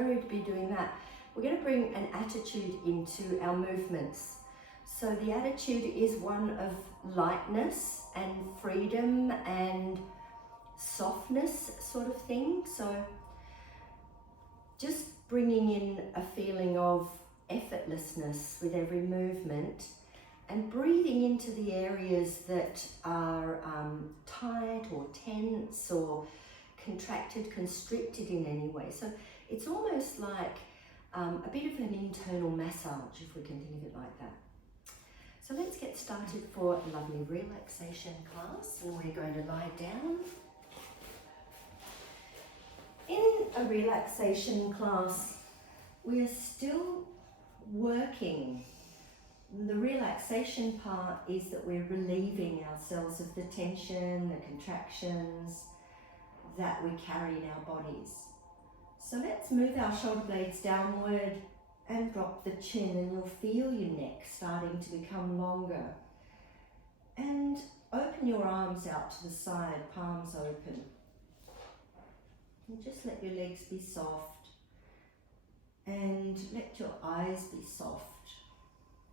going to be doing that, we're going to bring an attitude into our movements. So the attitude is one of lightness and freedom and softness sort of thing. So just bringing in a feeling of effortlessness with every movement and breathing into the areas that are tight or tense or contracted, constricted in any way. So it's almost like a bit of an internal massage, if we can think of it like that. So let's get started for a lovely relaxation class, and we're going to lie down. In a relaxation class, we are still working. The relaxation part is that we're relieving ourselves of the tension, the contractions that we carry in our bodies. So let's move our shoulder blades downward and drop the chin, and you'll feel your neck starting to become longer. And open your arms out to the side, palms open. And just let your legs be soft and let your eyes be soft.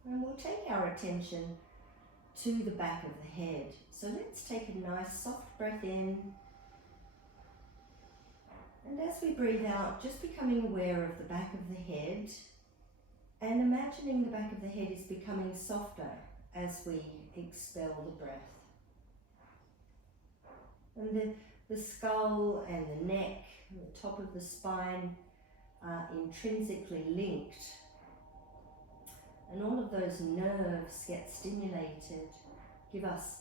And we'll take our attention to the back of the head. So let's take a nice soft breath in. And as we breathe out, just becoming aware of the back of the head and imagining the back of the head is becoming softer as we expel the breath. And the skull and the neck, and the top of the spine are intrinsically linked. And all of those nerves get stimulated, give us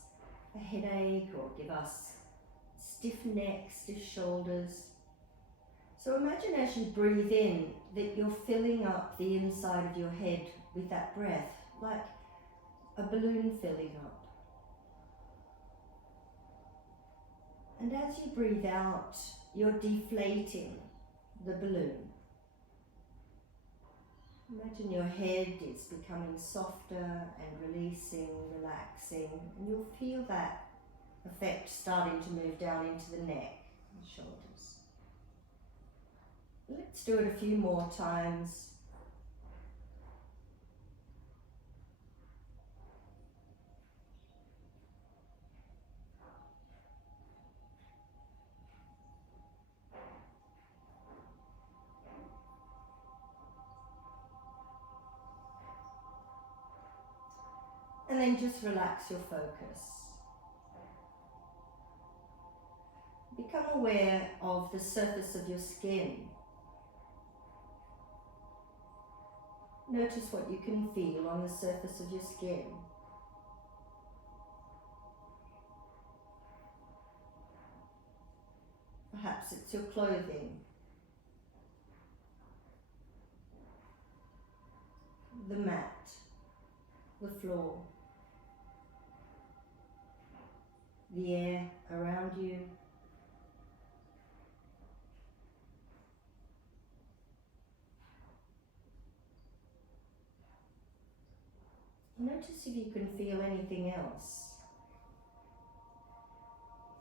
a headache or give us stiff neck, stiff shoulders. So imagine as you breathe in that you're filling up the inside of your head with that breath, like a balloon filling up. And as you breathe out, you're deflating the balloon. Imagine your head is becoming softer and releasing, relaxing, and you'll feel that effect starting to move down into the neck and shoulders. Let's do it a few more times. And then just relax your focus. Become aware of the surface of your skin. Notice what you can feel on the surface of your skin. Perhaps it's your clothing, the mat, the floor, the air around you. Notice if you can feel anything else.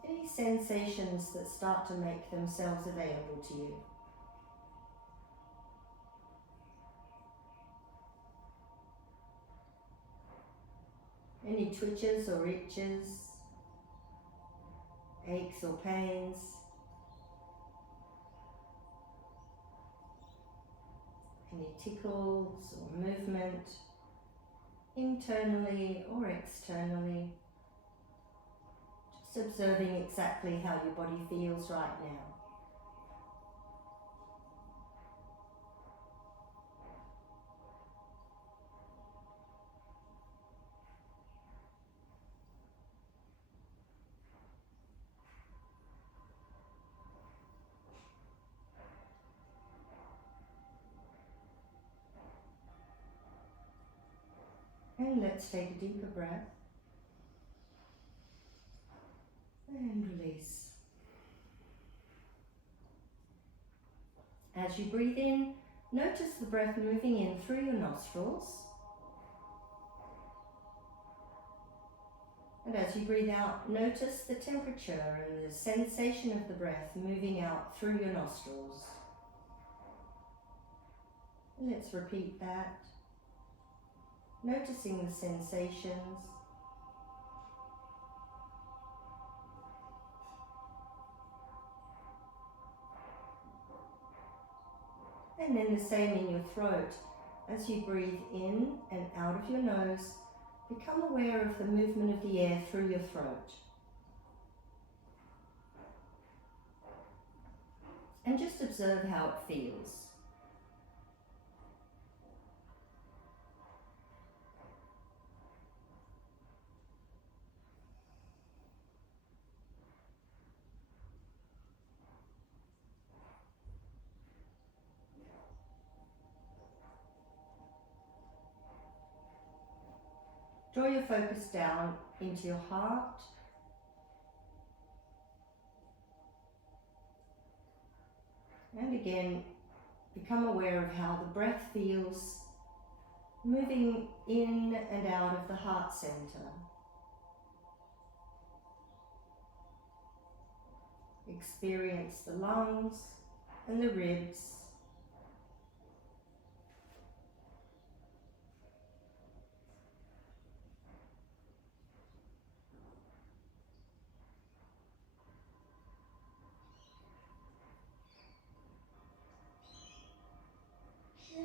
Any sensations that start to make themselves available to you. Any twitches or itches, aches or pains. Any tickles or movement, internally or externally. Just observing exactly how your body feels right now. And let's take a deeper breath and release. As you breathe in, notice the breath moving in through your nostrils. And as you breathe out, notice the temperature and the sensation of the breath moving out through your nostrils. Let's repeat that. Noticing the sensations. And then the same in your throat. As you breathe in and out of your nose, become aware of the movement of the air through your throat. And just observe how it feels. Draw your focus down into your heart. And again, become aware of how the breath feels moving in and out of the heart center. Experience the lungs and the ribs.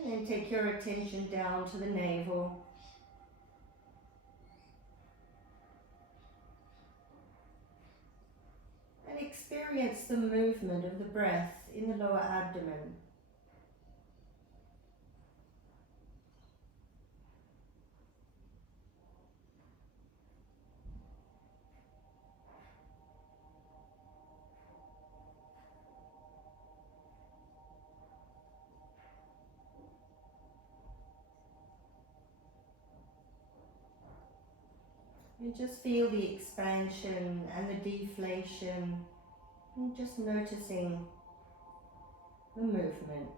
And then take your attention down to the navel. And experience the movement of the breath in the lower abdomen. And just feel the expansion and the deflation, and just noticing the movement.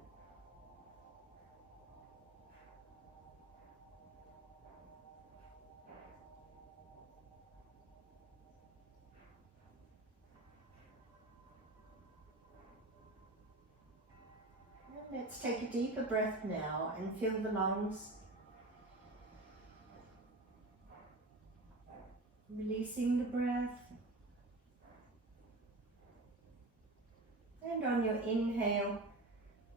And let's take a deeper breath now and fill the lungs. Releasing the breath. And on your inhale,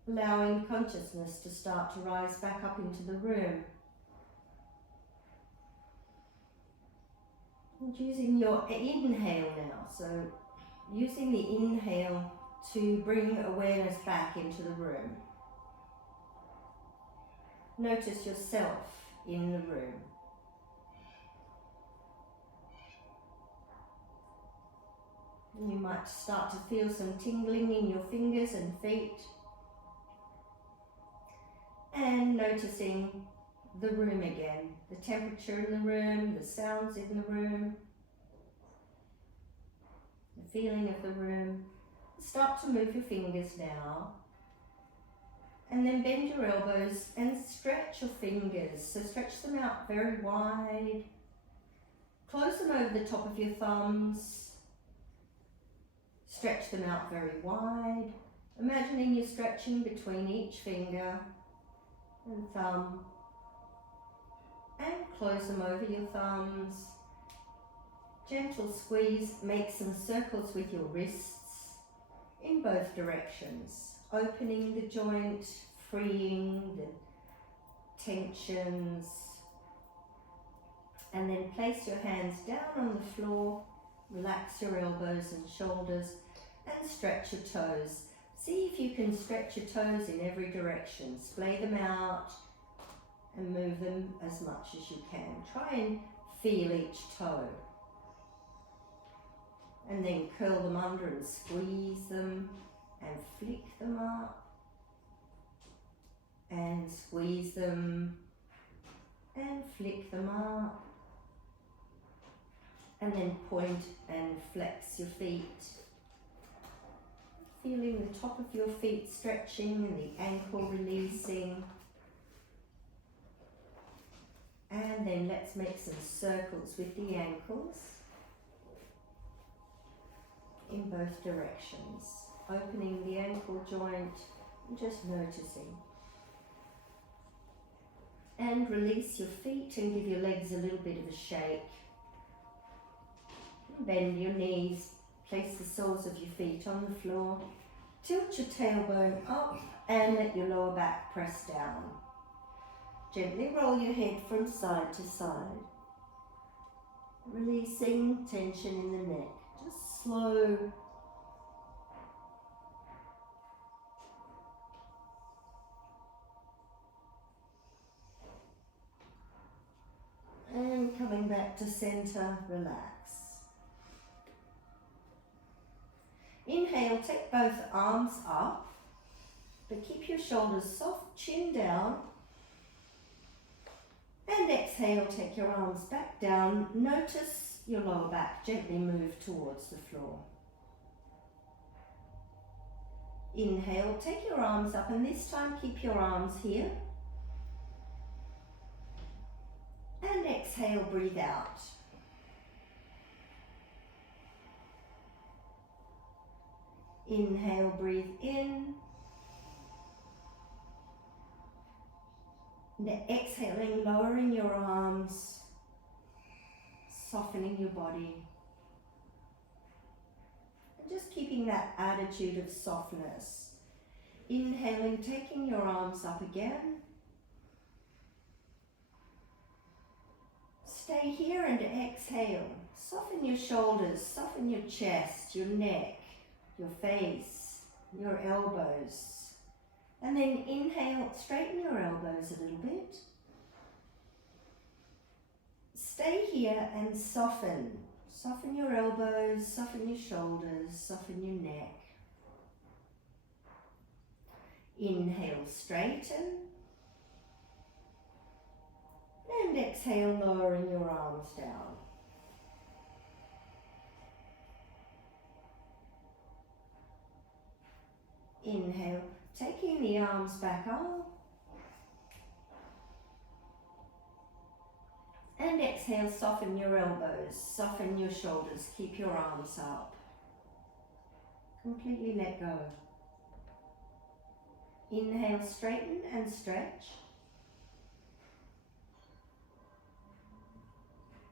allowing consciousness to start to rise back up into the room. And using your inhale now, so using the inhale to bring awareness back into the room. Notice yourself in the room. You might start to feel some tingling in your fingers and feet. And noticing the room again, the temperature in the room, the sounds in the room, the feeling of the room. Start to move your fingers now. And then bend your elbows and stretch your fingers. So stretch them out very wide. Close them over the top of your thumbs. Stretch them out very wide, imagining you're stretching between each finger and thumb, and close them over your thumbs. Gentle squeeze, make some circles with your wrists in both directions, opening the joint, freeing the tensions, and then place your hands down on the floor, relax your elbows and shoulders, and stretch your toes. See if you can stretch your toes in every direction. Splay them out and move them as much as you can. Try and feel each toe. And then curl them under and squeeze them and flick them up. And squeeze them and flick them up. And then point and flex your feet. Feeling the top of your feet stretching and the ankle releasing. And then let's make some circles with the ankles in both directions. Opening the ankle joint and just noticing. And release your feet and give your legs a little bit of a shake. Bend your knees, place the soles of your feet on the floor. Tilt your tailbone up and let your lower back press down. Gently roll your head from side to side. Releasing tension in the neck. Just slow. And coming back to center, relax. Inhale, take both arms up, but keep your shoulders soft, chin down. And exhale, take your arms back down. Notice your lower back gently move towards the floor. Inhale, take your arms up, and this time keep your arms here. And exhale, breathe out. Inhale, breathe in. And exhaling, lowering your arms, softening your body. And just keeping that attitude of softness. Inhaling, taking your arms up again. Stay here and exhale. Soften your shoulders, soften your chest, your neck, your face, your elbows. And then inhale, straighten your elbows a little bit. Stay here and soften. Soften your elbows, soften your shoulders, soften your neck. Inhale, straighten. And exhale, lowering your arms down. Inhale, taking the arms back up. And exhale, soften your elbows, soften your shoulders, keep your arms up. Completely let go. Inhale, straighten and stretch.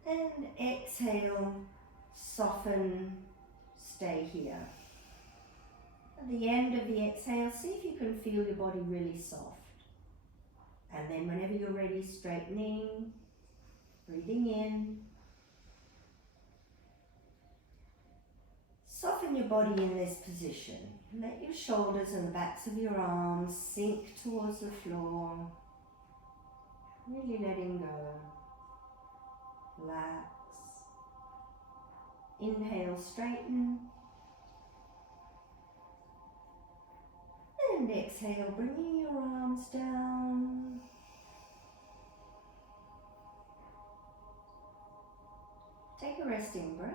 And exhale, soften, stay here. At the end of the exhale, see if you can feel your body really soft. And then whenever you're ready, straightening, breathing in. Soften your body in this position. Let your shoulders and the backs of your arms sink towards the floor. Really letting go. Relax. Inhale, straighten. And exhale, bringing your arms down. Take a resting breath.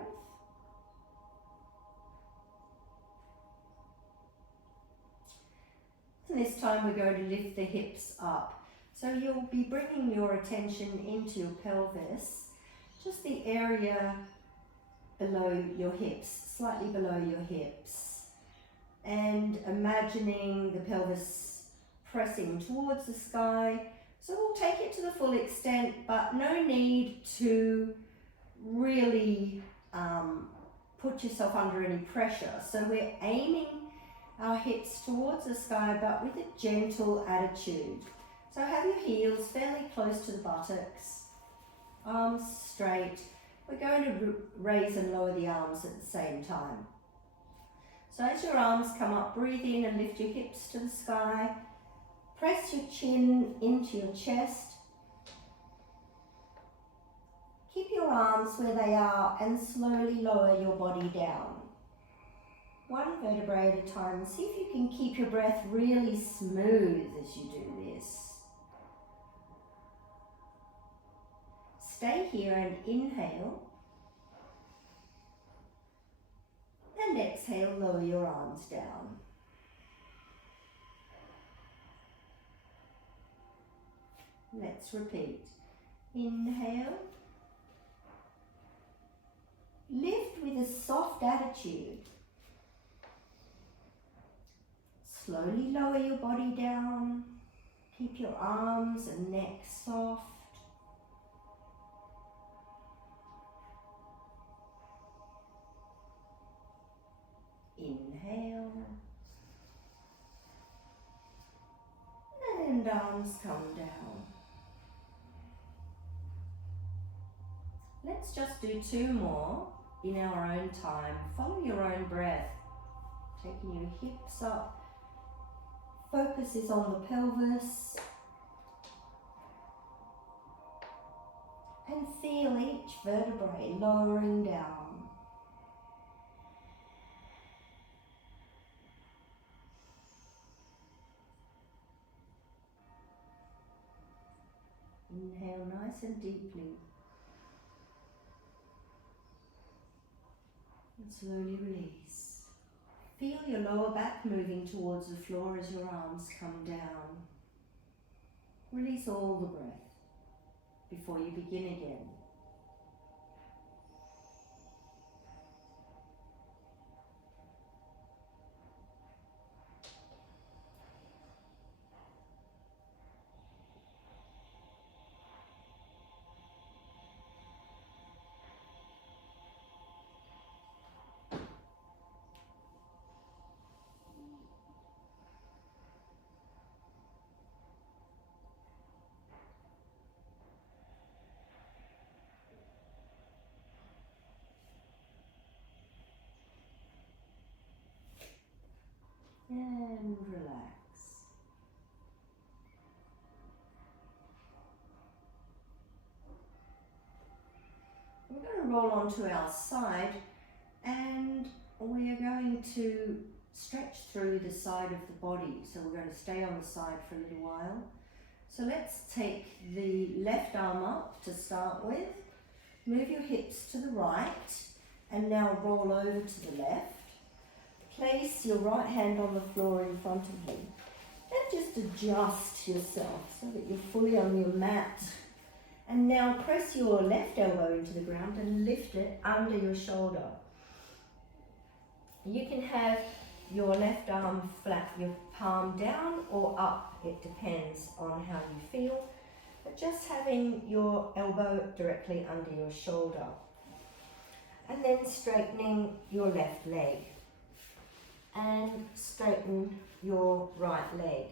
And this time we're going to lift the hips up. So you'll be bringing your attention into your pelvis, just the area below your hips, slightly below your hips. And imagining the pelvis pressing towards the sky. So we'll take it to the full extent, but no need to really put yourself under any pressure. So we're aiming our hips towards the sky, but with a gentle attitude. So have your heels fairly close to the buttocks, arms straight. We're going to raise and lower the arms at the same time. So as your arms come up, breathe in and lift your hips to the sky. Press your chin into your chest. Keep your arms where they are and slowly lower your body down. One vertebrae at a time. See if you can keep your breath really smooth as you do this. Stay here and inhale. And exhale, lower your arms down. Let's repeat. Inhale. Lift with a soft attitude. Slowly lower your body down. Keep your your arms and neck soft. Inhale. And arms come down. Let's just do 2 more in our own time. Follow your own breath. Taking your hips up. Focus is on the pelvis. And feel each vertebrae lowering down. Inhale nice and deeply. And slowly release. Feel your lower back moving towards the floor as your arms come down. Release all the breath before you begin again. And relax. We're going to roll onto our side and we are going to stretch through the side of the body. So we're going to stay on the side for a little while. So let's take the left arm up to start with. Move your hips to the right and now roll over to the left. Place your right hand on the floor in front of you and just adjust yourself so that you're fully on your mat. And now press your left elbow into the ground and lift it under your shoulder. You can have your left arm flat, your palm down or up, it depends on how you feel. But just having your elbow directly under your shoulder. And then straightening your left leg. And straighten your right leg.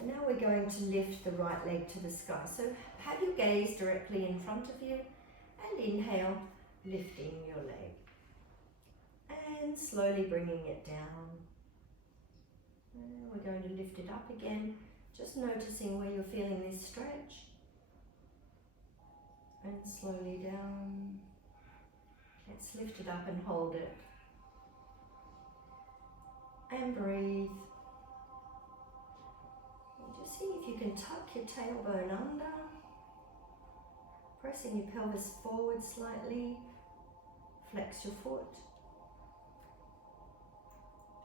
And now we're going to lift the right leg to the sky. So have your gaze directly in front of you and inhale, lifting your leg. And slowly bringing it down. And we're going to lift it up again, just noticing where you're feeling this stretch. And slowly down. Let's lift it up and hold it. And breathe. And just see if you can tuck your tailbone under, pressing your pelvis forward slightly, flex your foot,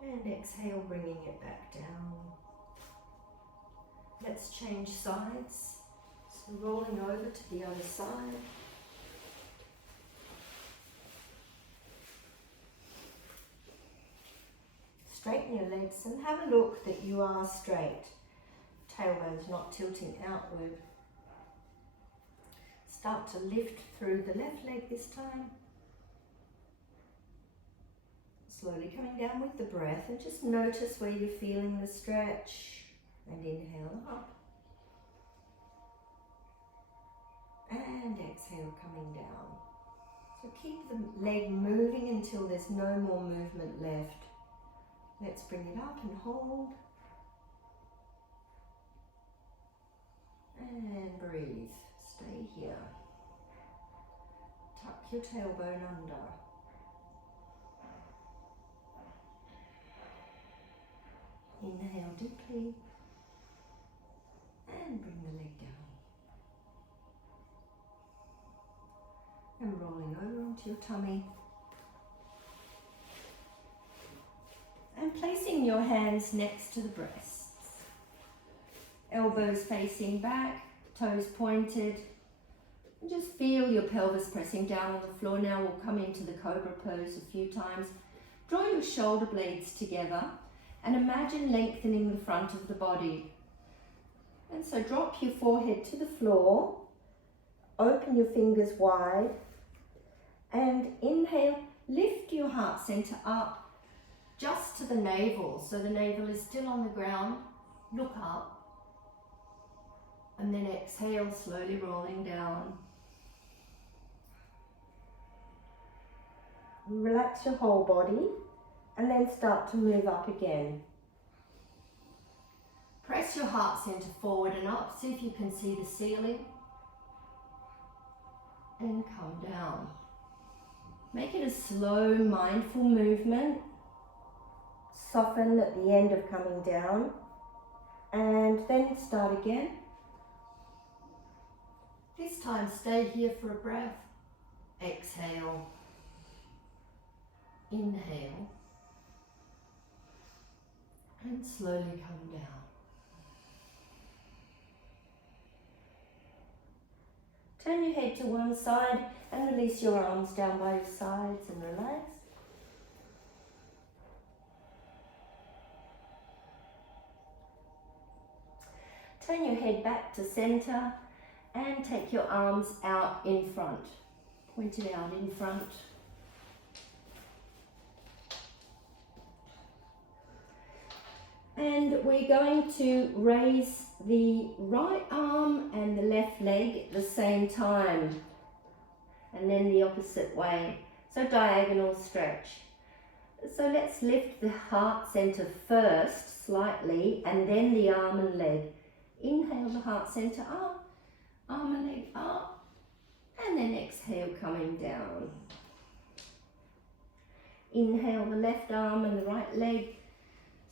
and exhale, bringing it back down. Let's change sides, so rolling over to the other side. Straighten your legs and have a look that you are straight. Tailbone's not tilting outward. Start to lift through the left leg this time. Slowly coming down with the breath and just notice where you're feeling the stretch. And inhale up. And exhale, coming down. So keep the leg moving until there's no more movement left. Let's bring it up and hold. And breathe. Stay here. Tuck your tailbone under. Inhale deeply. And bring the leg down. And rolling over onto your tummy. And placing your hands next to the breasts. Elbows facing back, toes pointed. And just feel your pelvis pressing down on the floor. Now we'll come into the cobra pose a few times. Draw your shoulder blades together and imagine lengthening the front of the body. And so drop your forehead to the floor, open your fingers wide, and inhale, lift your heart center up just to the navel. So the navel is still on the ground, look up, and then exhale, slowly rolling down. Relax your whole body, and then start to move up again. Press your heart center forward and up, see if you can see the ceiling, and come down. Make it a slow, mindful movement. Soften at the end of coming down, and then start again. This time stay here for a breath. Exhale. Inhale. And slowly come down. Turn your head to one side and release your arms down by your sides and relax. Turn your head back to center and take your arms out in front. Point it out in front. And we're going to raise the right arm and the left leg at the same time. And then the opposite way. So diagonal stretch. So let's lift the heart center first, slightly, and then the arm and leg. Inhale the heart center up, arm and leg up, and then exhale coming down. Inhale the left arm and the right leg.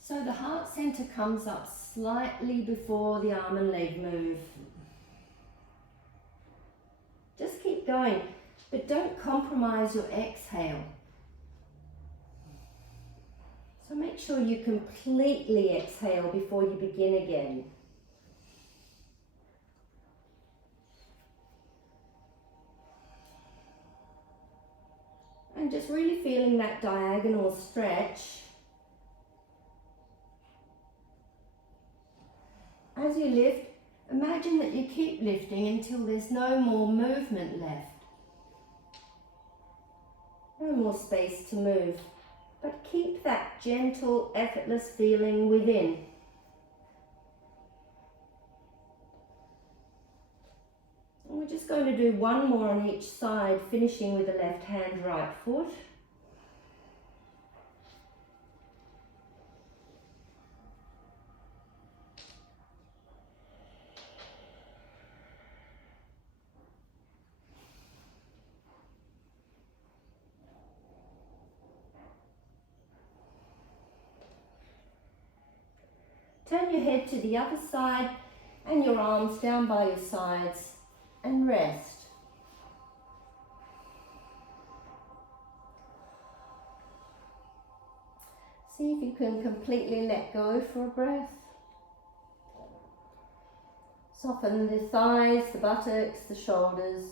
So the heart center comes up slightly before the arm and leg move. Just keep going, but don't compromise your exhale. So make sure you completely exhale before you begin again. And just really feeling that diagonal stretch. As you lift, imagine that you keep lifting until there's no more movement left. No more space to move. But keep that gentle, effortless feeling within. And we're just going to do one more on each side, finishing with the left hand, right foot. Turn your head to the other side and your arms down by your sides and rest. See if you can completely let go for a breath. Soften the thighs, the buttocks, the shoulders.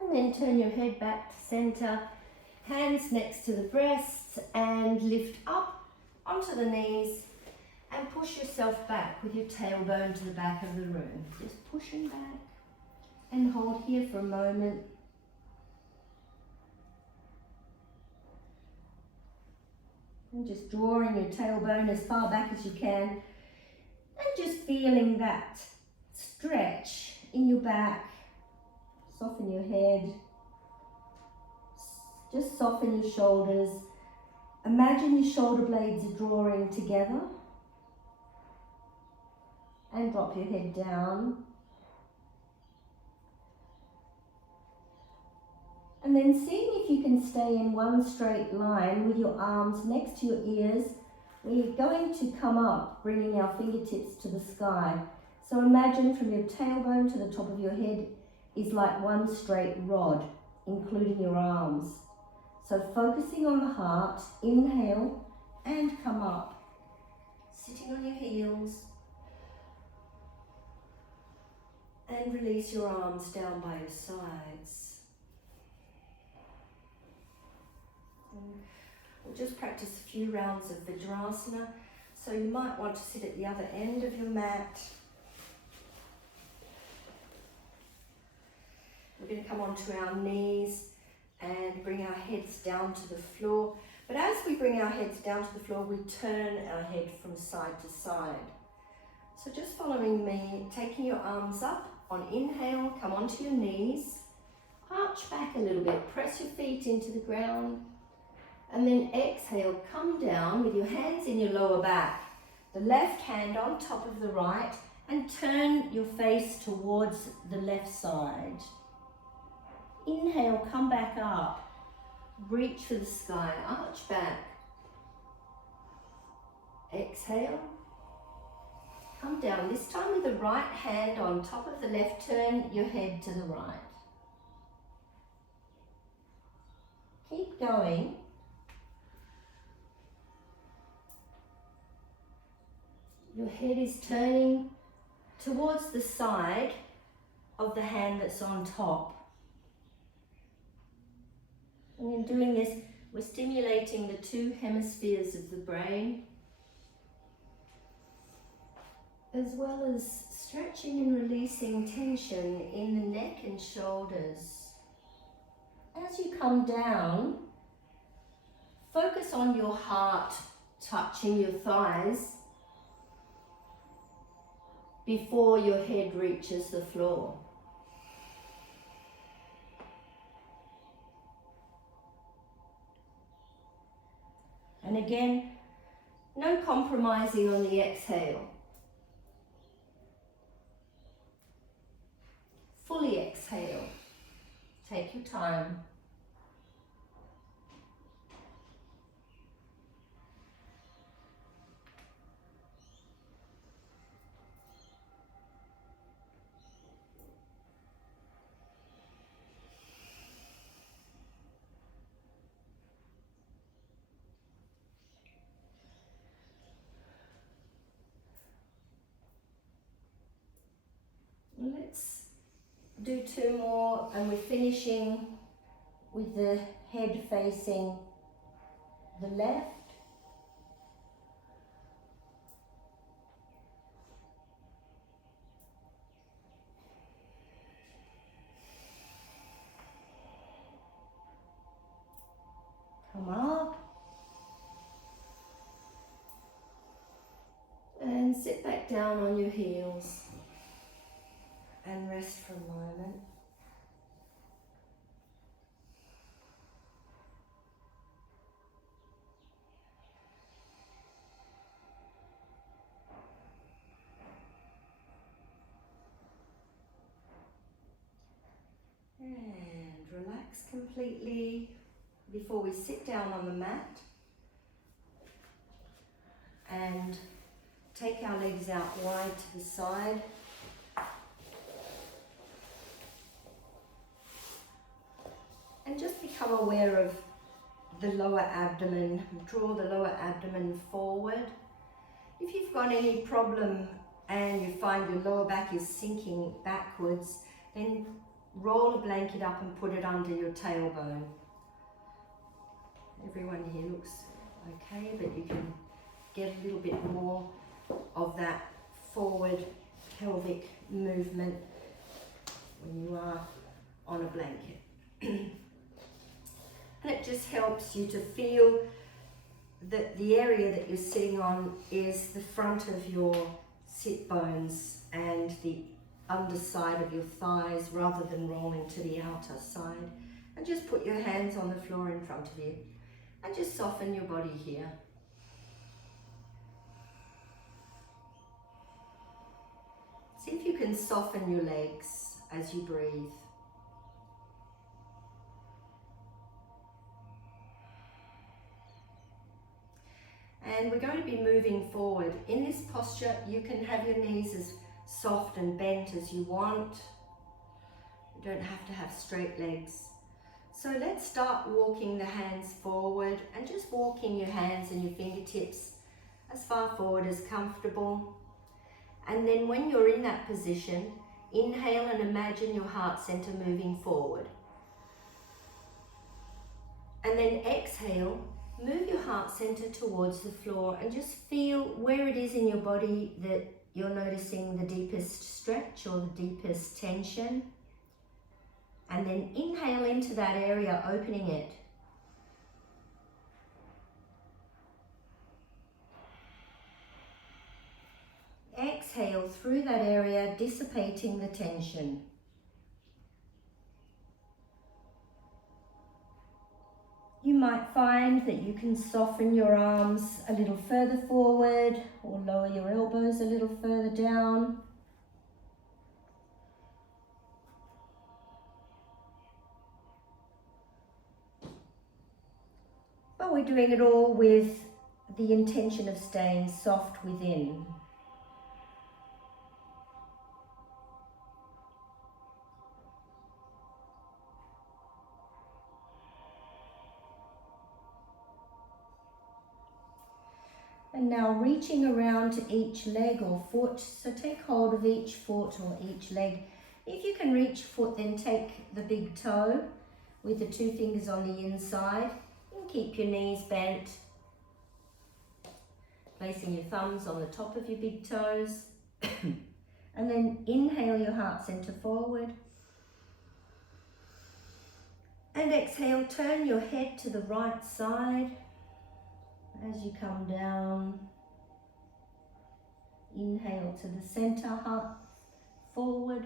And then turn your head back to center, hands next to the breasts, and lift up onto the knees and push yourself back with your tailbone to the back of the room. Just pushing back and hold here for a moment. And just drawing your tailbone as far back as you can and just feeling that stretch in your back. Soften your head, just soften your shoulders. Imagine your shoulder blades are drawing together. And drop your head down. And then seeing if you can stay in one straight line with your arms next to your ears. We're going to come up, bringing our fingertips to the sky. So imagine from your tailbone to the top of your head is like one straight rod, including your arms. So focusing on the heart, inhale and come up. Sitting on your heels. And release your arms down by your sides. And We'll just practice a few rounds of Vajrasana. So you might want to sit at the other end of your mat. We're going to come onto our knees and bring our heads down to the floor. But as we bring our heads down to the floor, we turn our head from side to side. So just following me, taking your arms up. On inhale, come onto your knees. Arch back a little bit, press your feet into the ground. And then exhale, come down with your hands in your lower back. The left hand on top of the right, and turn your face towards the left side. Inhale, come back up. Reach for the sky, arch back. Exhale. Come down, this time with the right hand on top of the left, turn your head to the right. Keep going. Your head is turning towards the side of the hand that's on top. And in doing this, we're stimulating the two hemispheres of the brain, as well as stretching and releasing tension in the neck and shoulders. As you come down, focus on your heart touching your thighs before your head reaches the floor. And again, no compromising on the exhale. Fully exhale. Take your time. Let's do two more, and we're finishing with the head facing the left. Come up. And sit back down on your heels. And rest for a moment. And relax completely before we sit down on the mat. And take our legs out wide to the side. And just become aware of the lower abdomen. Draw the lower abdomen forward. If you've got any problem and you find your lower back is sinking backwards, then roll a blanket up and put it under your tailbone. Everyone here looks okay, but you can get a little bit more of that forward pelvic movement when you are on a blanket. And it just helps you to feel that the area that you're sitting on is the front of your sit bones and the underside of your thighs rather than rolling to the outer side. And just put your hands on the floor in front of you and just soften your body here. See if you can soften your legs as you breathe. And we're going to be moving forward. In this posture, you can have your knees as soft and bent as you want. You don't have to have straight legs. So let's start walking the hands forward and just walking your hands and your fingertips as far forward as comfortable. And then when you're in that position, inhale and imagine your heart center moving forward. And then exhale, move your heart center towards the floor and just feel where it is in your body that you're noticing the deepest stretch or the deepest tension. And then inhale into that area, opening it. Exhale through that area, dissipating the tension. You might find that you can soften your arms a little further forward or lower your elbows a little further down. But we're doing it all with the intention of staying soft within. And now reaching around to each leg or foot, so take hold of each foot or each leg. If you can reach foot, then take the big toe with the 2 fingers on the inside and keep your knees bent. Placing your thumbs on the top of your big toes. And then inhale your heart center forward. And exhale, turn your head to the right side. As you come down, inhale to the center, heart forward.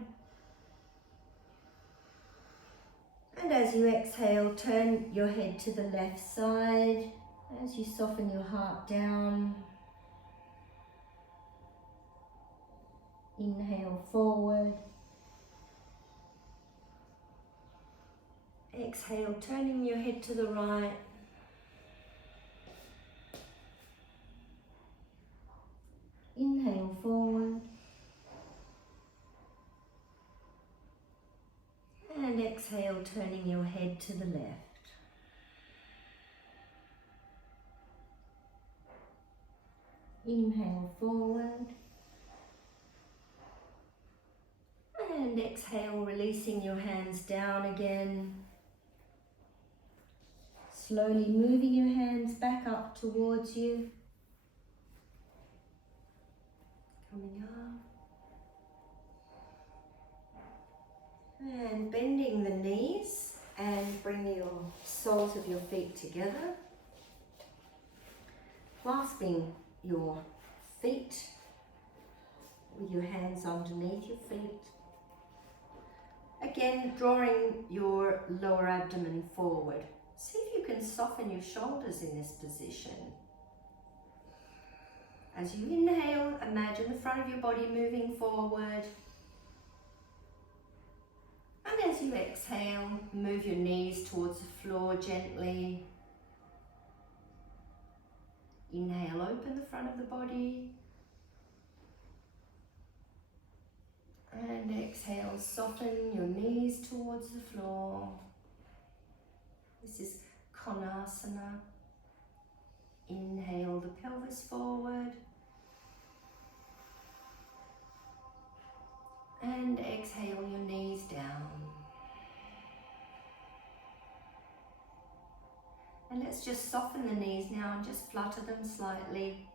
And as you exhale, turn your head to the left side. As you soften your heart down, inhale forward. Exhale, turning your head to the right. Inhale forward. And exhale, turning your head to the left. Inhale forward. And exhale, releasing your hands down again. Slowly moving your hands back up towards you. Coming up. And bending the knees and bring your soles of your feet together. Clasping your feet with your hands underneath your feet. Again, drawing your lower abdomen forward. See if you can soften your shoulders in this position. As you inhale, imagine the front of your body moving forward. And as you exhale, move your knees towards the floor gently. Inhale, open the front of the body. And exhale, soften your knees towards the floor. This is Konasana. Inhale the pelvis forward. And exhale your knees down. And let's just soften the knees now and just flutter them slightly.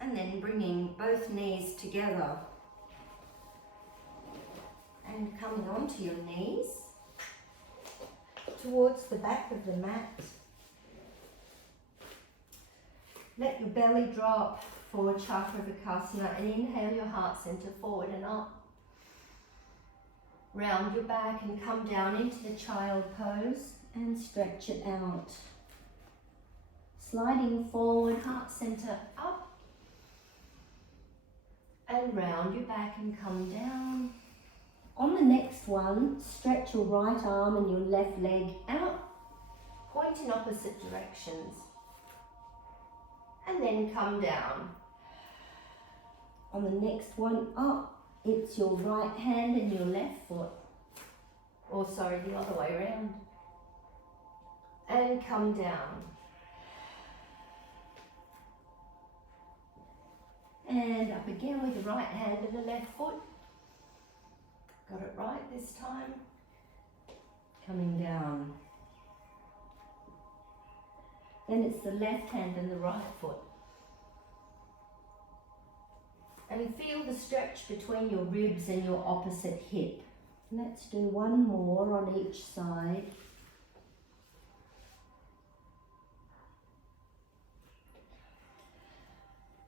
And then bringing both knees together and coming onto your knees towards the back of the mat. Let your belly drop for Chakravikasana and inhale your heart center forward and up. Round your back and come down into the child pose and stretch it out. Sliding forward, heart center up. And round your back and come down. On the next one, stretch your right arm and your left leg out, point in opposite directions. And then come down. On the next one up, it's your right hand and your left foot. Or sorry, the other way around. And come down. And up again with the right hand and the left foot. Got it right this time. Coming down. Then it's the left hand and the right foot. And feel the stretch between your ribs and your opposite hip. Let's do one more on each side.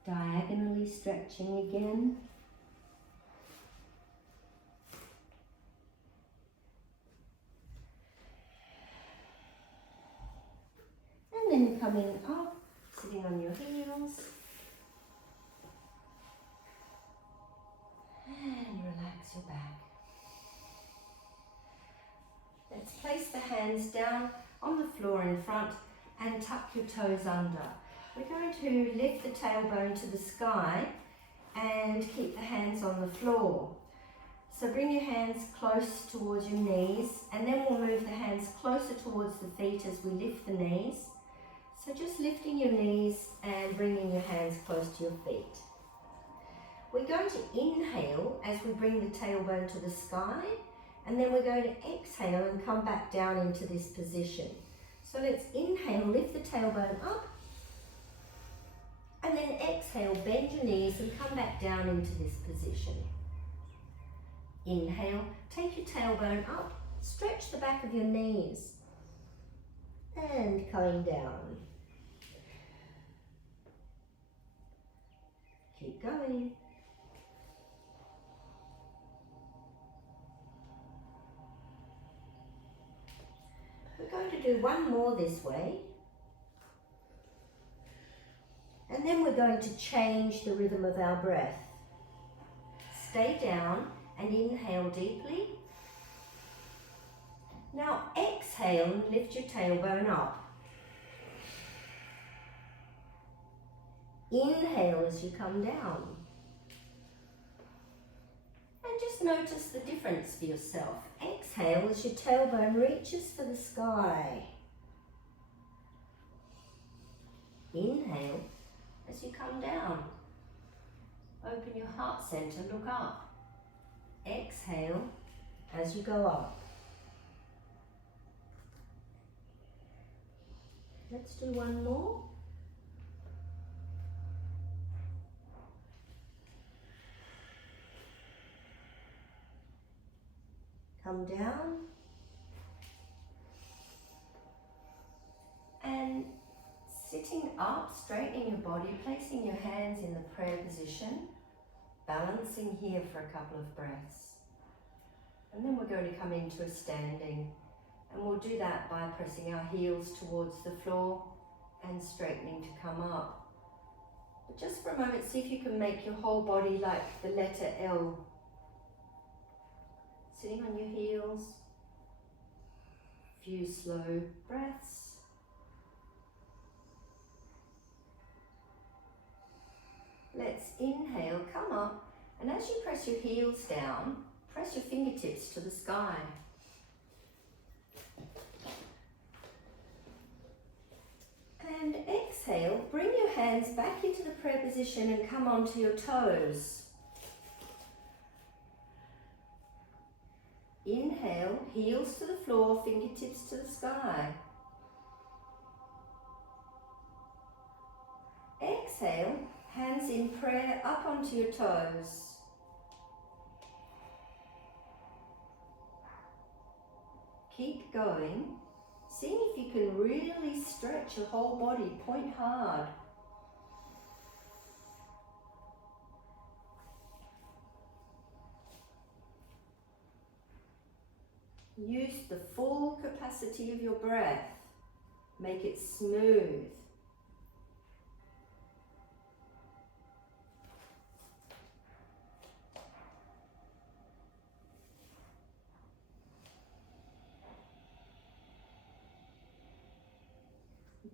Diagonally stretching again. And then coming up, sitting on your heels. And relax your back. Let's place the hands down on the floor in front and tuck your toes under. We're going to lift the tailbone to the sky and keep the hands on the floor. So bring your hands close towards your knees, and then we'll move the hands closer towards the feet as we lift the knees. So just lifting your knees and bringing your hands close to your feet. We're going to inhale as we bring the tailbone to the sky, and then we're going to exhale and come back down into this position. So let's inhale, lift the tailbone up, and then exhale, bend your knees and come back down into this position. Inhale, take your tailbone up, stretch the back of your knees, and coming down. Keep going. We're going to do one more this way. And then we're going to change the rhythm of our breath. Stay down and inhale deeply. Now exhale and lift your tailbone up. Inhale as you come down. And just notice the difference for yourself. Exhale as your tailbone reaches for the sky. Inhale as you come down. Open your heart center, look up. Exhale as you go up. Let's do one more. Come down. And sitting up, straightening your body, placing your hands in the prayer position, balancing here for a couple of breaths. And then we're going to come into a standing, and we'll do that by pressing our heels towards the floor and straightening to come up. But just for a moment, see if you can make your whole body like the letter L. Sitting on your heels, a few slow breaths. Let's inhale, come up, and as you press your heels down, press your fingertips to the sky. And exhale, bring your hands back into the prayer position and come onto your toes. Inhale, heels to the floor, fingertips to the sky. Exhale, hands in prayer up onto your toes. Keep going, seeing if you can really stretch your whole body, point hard. Use the full capacity of your breath. Make it smooth.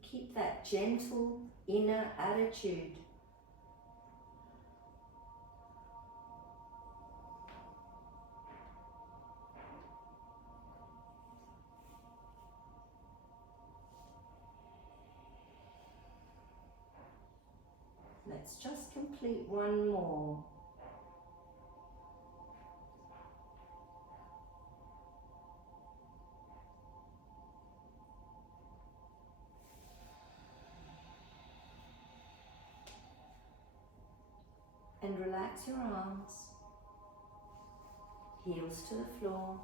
Keep that gentle inner attitude. Let's just complete one more. And relax your arms, heels to the floor.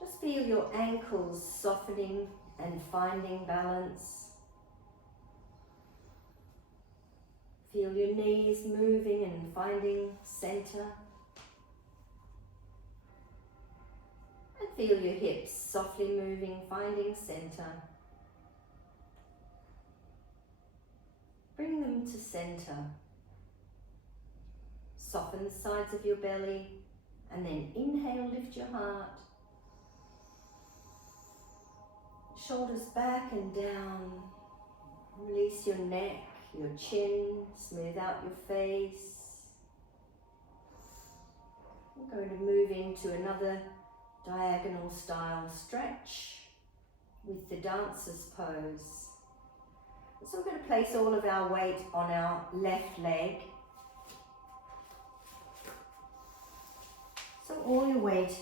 Just feel your ankles softening and finding balance. Feel your knees moving and finding center. And feel your hips softly moving, finding center. Bring them to center. Soften the sides of your belly, and then inhale, lift your heart. Shoulders back and down. Release your neck, your chin, smooth out your face. We're going to move into another diagonal style stretch with the dancer's pose. So we're going to place all of our weight on our left leg. So all your weight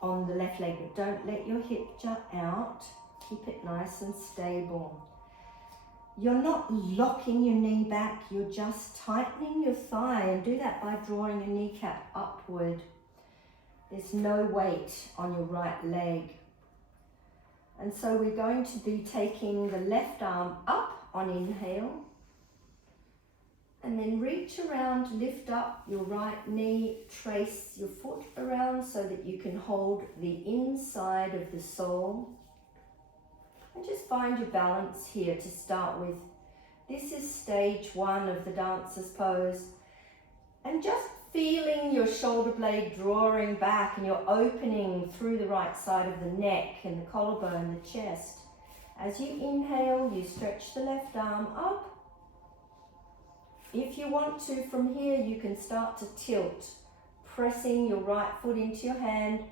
on the left leg, but don't let your hip jut out. Keep it nice and stable. You're not locking your knee back, you're just tightening your thigh, and do that by drawing your kneecap upward. There's no weight on your right leg. And so we're going to be taking the left arm up on inhale, and then reach around, lift up your right knee, trace your foot around so that you can hold the inside of the sole. And just find your balance here to start with. This is stage one of the dancer's pose. And just feeling your shoulder blade drawing back, and you're opening through the right side of the neck and the collarbone, the chest. As you inhale, you stretch the left arm up. If you want to, from here, you can start to tilt, pressing your right foot into your hand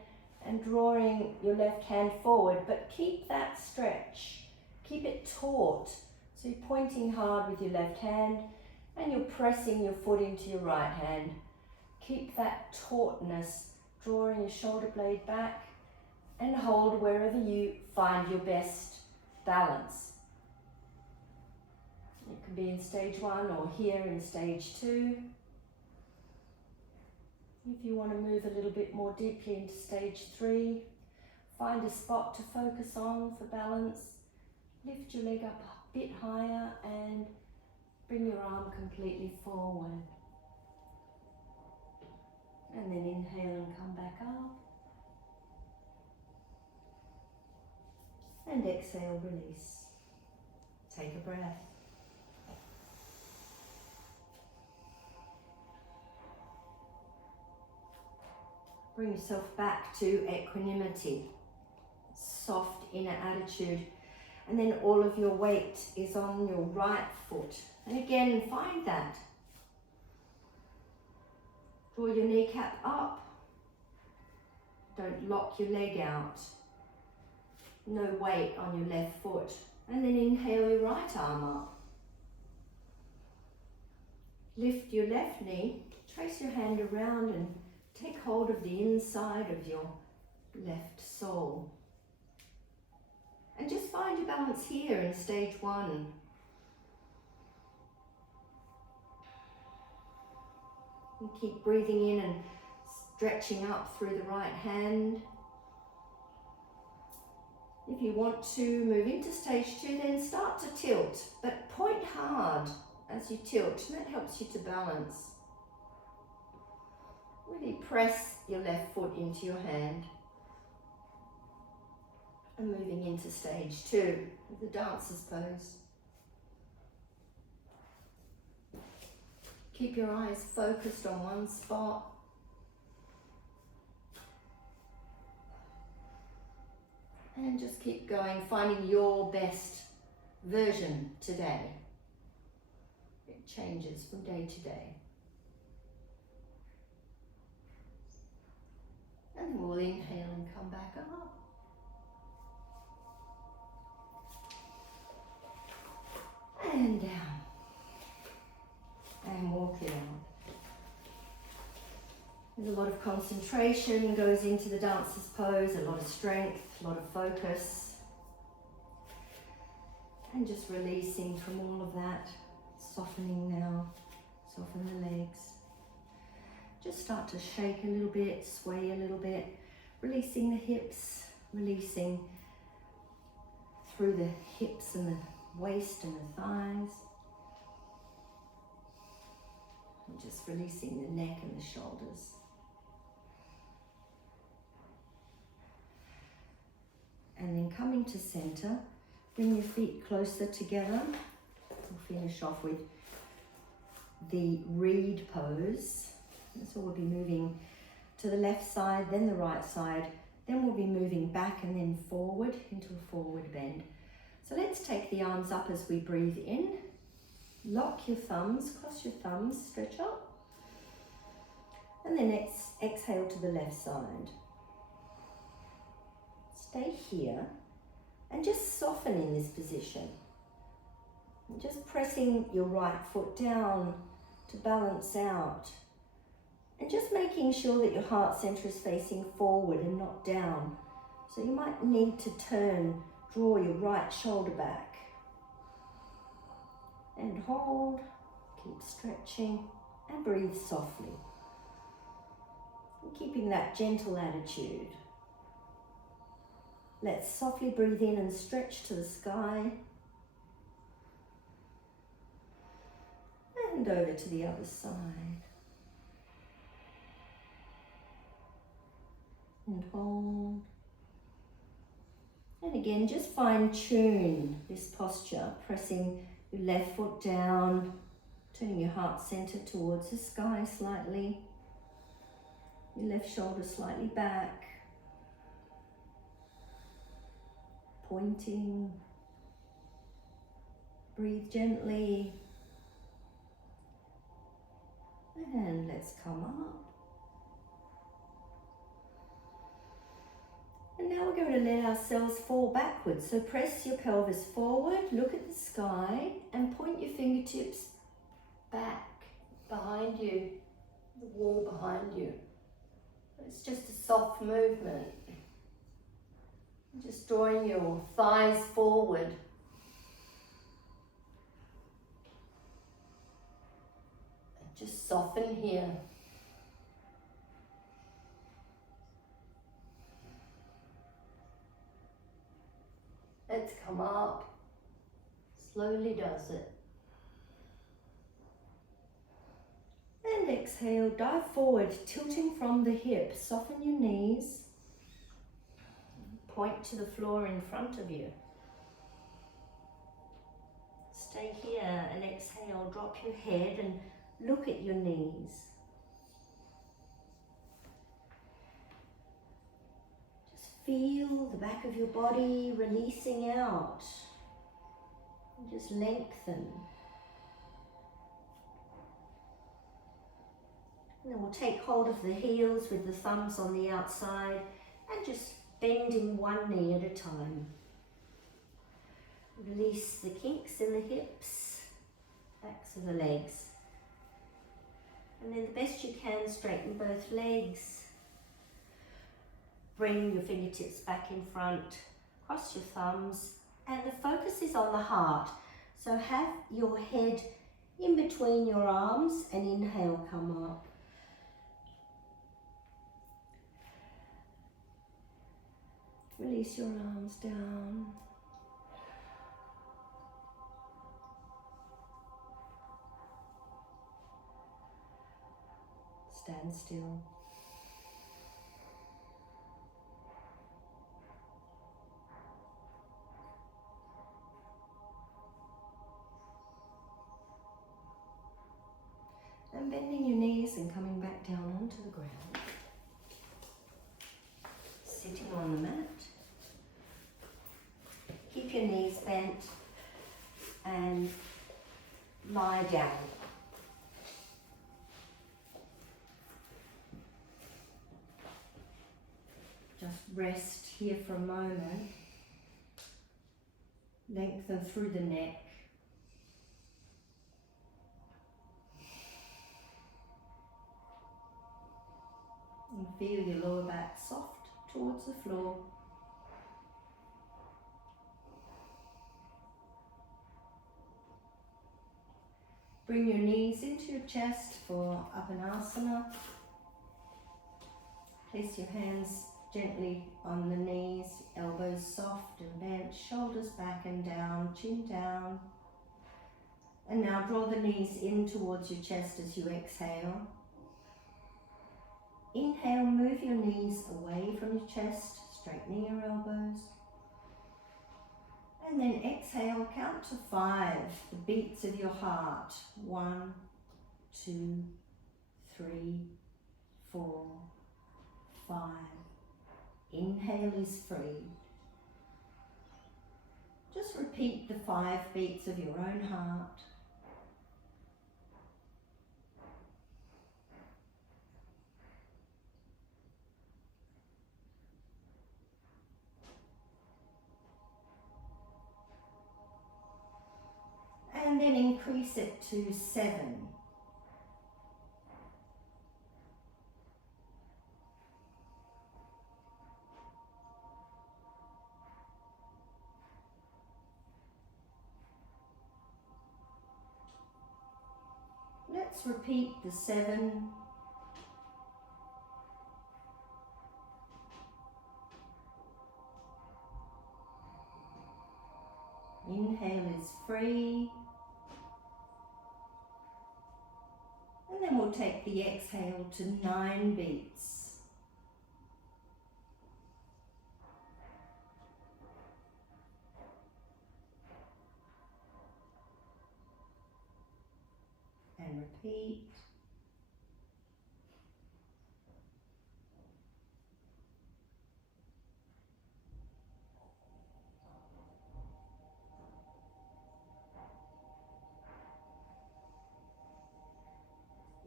and drawing your left hand forward, but keep that stretch. Keep it taut. So you're pointing hard with your left hand and you're pressing your foot into your right hand. Keep that tautness, drawing your shoulder blade back, and hold wherever you find your best balance. It can be in stage one or here in stage two. If you want to move a little bit more deeply into stage three, find a spot to focus on for balance. Lift your leg up a bit higher and bring your arm completely forward. And then inhale and come back up. And exhale, release. Take a breath. Bring yourself back to equanimity, soft inner attitude, and then all of your weight is on your right foot. And again, find that. Draw your kneecap up. Don't lock your leg out. No weight on your left foot. And then inhale your right arm up. Lift your left knee, trace your hand around and take hold of the inside of your left sole. And just find your balance here in stage one. And keep breathing in and stretching up through the right hand. If you want to move into stage two, then start to tilt, but point hard as you tilt, and that helps you to balance. Really press your left foot into your hand. And moving into stage two, the dancer's pose. Keep your eyes focused on one spot. And just keep going, finding your best version today. It changes from day to day. And then we'll inhale and come back up. And down. And walk it out. There's a lot of concentration goes into the dancer's pose, a lot of strength, a lot of focus. And just releasing from all of that. softening now. Soften the legs. Just start to shake a little bit, sway a little bit, releasing the hips, releasing through the hips and the waist and the thighs. And just releasing the neck and the shoulders. And then coming to center, bring your feet closer together. We'll finish off with the reed pose. So we'll be moving to the left side, then the right side, then we'll be moving back and then forward into a forward bend. So let's take the arms up as we breathe in. Lock your thumbs, cross your thumbs, stretch up. And then exhale to the left side. Stay here and just soften in this position. And just pressing your right foot down to balance out. And just making sure that your heart center is facing forward and not down. So you might need to draw your right shoulder back. And hold, keep stretching, and breathe softly. And keeping that gentle attitude. Let's softly breathe in and stretch to the sky. And over to the other side. And hold. And again, just fine tune this posture, pressing your left foot down, turning your heart center towards the sky slightly, your left shoulder slightly back, pointing, breathe gently, and let's come up. And now we're going to let ourselves fall backwards. So press your pelvis forward, look at the sky, and point your fingertips back behind you, the wall behind you. It's just a soft movement. Just drawing your thighs forward. Just soften here. Let's come up. Slowly does it. And exhale, dive forward, tilting from the hips. Soften your knees. Point to the floor in front of you. Stay here and exhale, drop your head and look at your knees. Feel the back of your body releasing out. And just lengthen. And then we'll take hold of the heels with the thumbs on the outside and just bending one knee at a time. Release the kinks in the hips, backs of the legs. And then the best you can, straighten both legs. Bring your fingertips back in front, cross your thumbs, and the focus is on the heart. So have your head in between your arms and inhale, come up. Release your arms down. Stand still. And bending your knees and coming back down onto the ground. Sitting on the mat. Keep your knees bent and lie down. Just rest here for a moment. Lengthen through the neck. And feel your lower back soft towards the floor. bring your knees into your chest for up an asana. Place your hands gently on the knees, elbows soft and bent, shoulders back and down, chin down. And now draw the knees in towards your chest as you exhale. Inhale, move your knees away from your chest, straightening your elbows. And then exhale, count to 5, the beats of your heart. 1, 2, 3, 4, 5. Inhale is free. Just repeat the 5 beats of your own heart. And then increase it to 7. Let's repeat the 7. Inhale is free. And then we'll take the exhale to 9 beats. And repeat.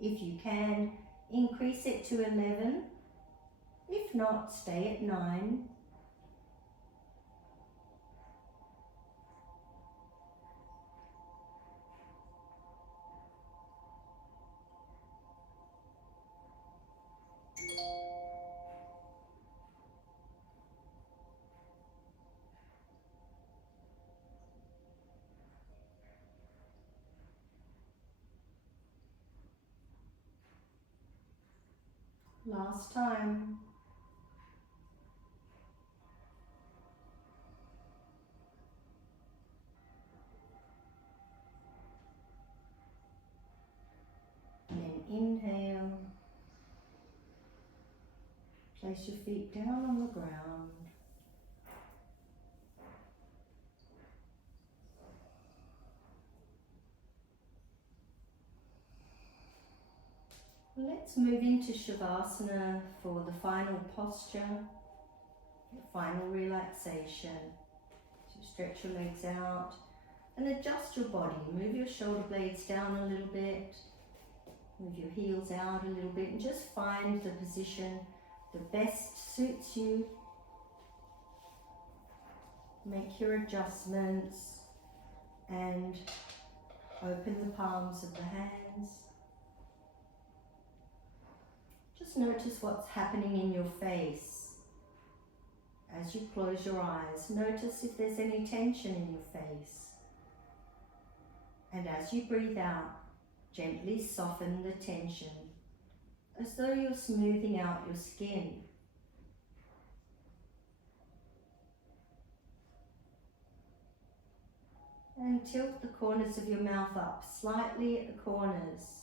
If you can, increase it to 11. If not, stay at 9. Last time. And then inhale. Place your feet down on the ground. Let's move into Shavasana for the final posture, the final relaxation. So stretch your legs out and adjust your body. Move your shoulder blades down a little bit. Move your heels out a little bit and just find the position that best suits you. Make your adjustments and open the palms of the hands. Just notice what's happening in your face. As you close your eyes, notice if there's any tension in your face. And as you breathe out, gently soften the tension, as though you're smoothing out your skin. And tilt the corners of your mouth up slightly at the corners.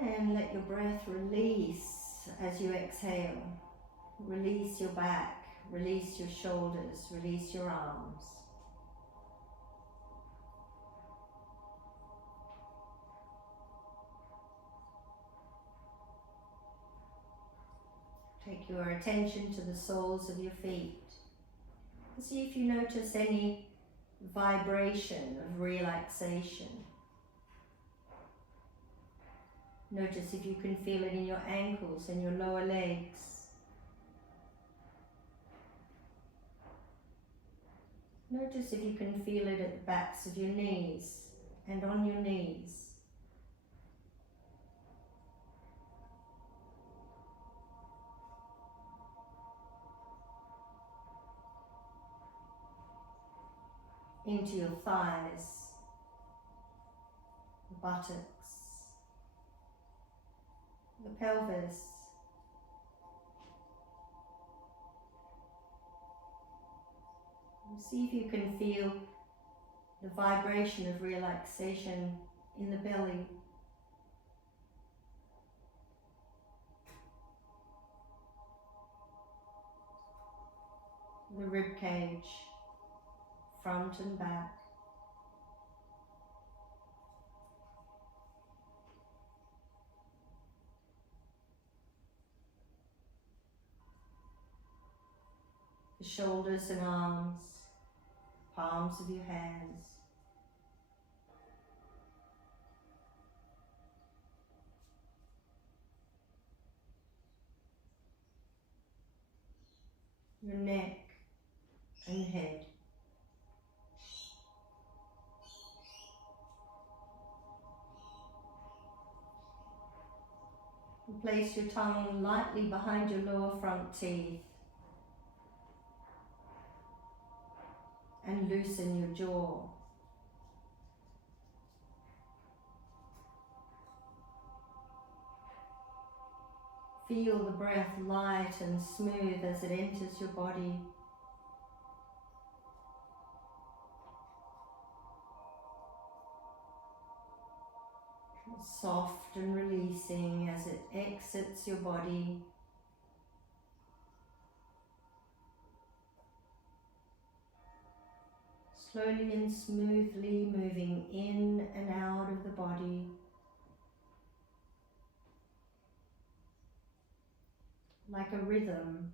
And let your breath release as you exhale. Release your back, release your shoulders, release your arms. Take your attention to the soles of your feet. See if you notice any vibration of relaxation. Notice if you can feel it in your ankles and your lower legs. Notice if you can feel it at the backs of your knees and on your knees. into your thighs, the buttocks, the pelvis, and see if you can feel the vibration of relaxation in the belly. The rib cage, front and back. The shoulders and arms, palms of your hands. Your neck and head. And place your tongue lightly behind your lower front teeth and loosen your jaw. Feel the breath light and smooth as it enters your body. Soft and releasing as it exits your body. Slowly and smoothly moving in and out of the body. Like a rhythm.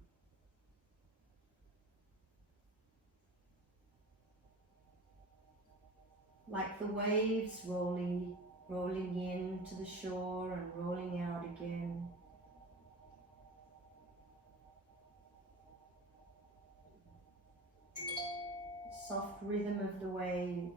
Like the waves rolling in to the shore and rolling out again. Soft rhythm of the waves.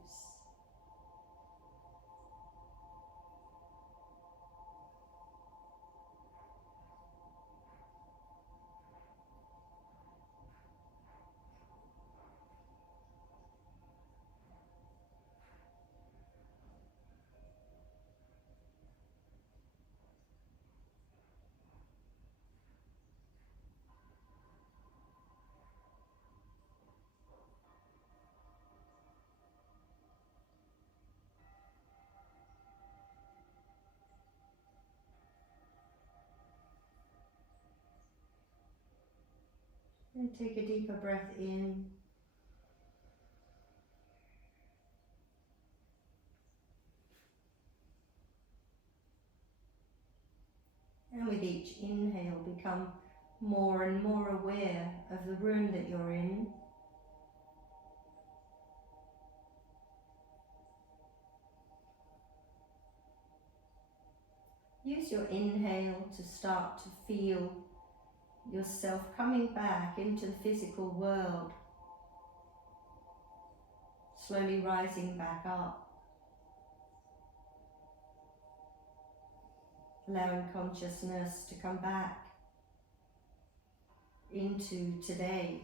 And take a deeper breath in. And with each inhale, become more and more aware of the room that you're in. Use your inhale to start to feel yourself coming back into the physical world, slowly rising back up, allowing consciousness to come back into today.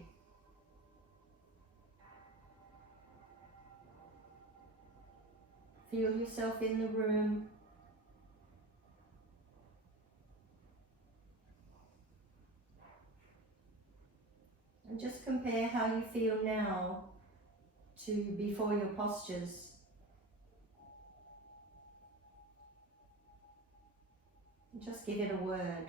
Feel yourself in the room. And just compare how you feel now to before your postures. And just give it a word.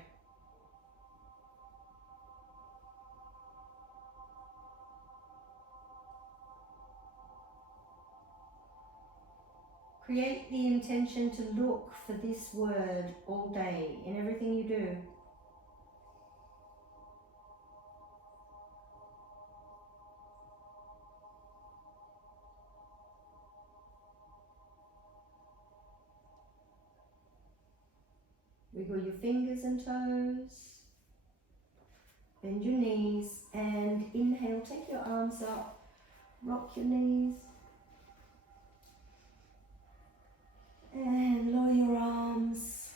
Create the intention to look for this word all day in everything you do. Wiggle your fingers and toes, bend your knees, and inhale, take your arms up, rock your knees, and lower your arms.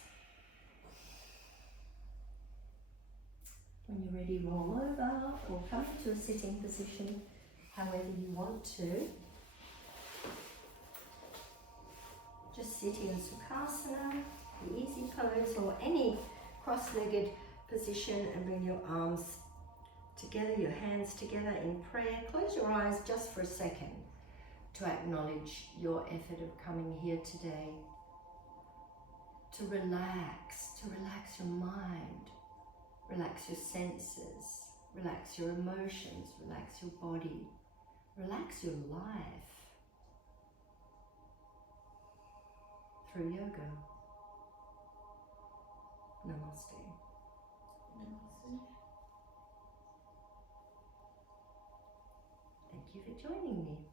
When you're ready, roll over or come into a sitting position, however you want to. Just sitting in Sukhasana, the easy pose, or any cross-legged position, and bring your arms together, your hands together in prayer. Close your eyes just for a second to acknowledge your effort of coming here today. To relax your mind, relax your senses, relax your emotions, relax your body, relax your life through yoga. Namaste. Namaste. Thank you for joining me.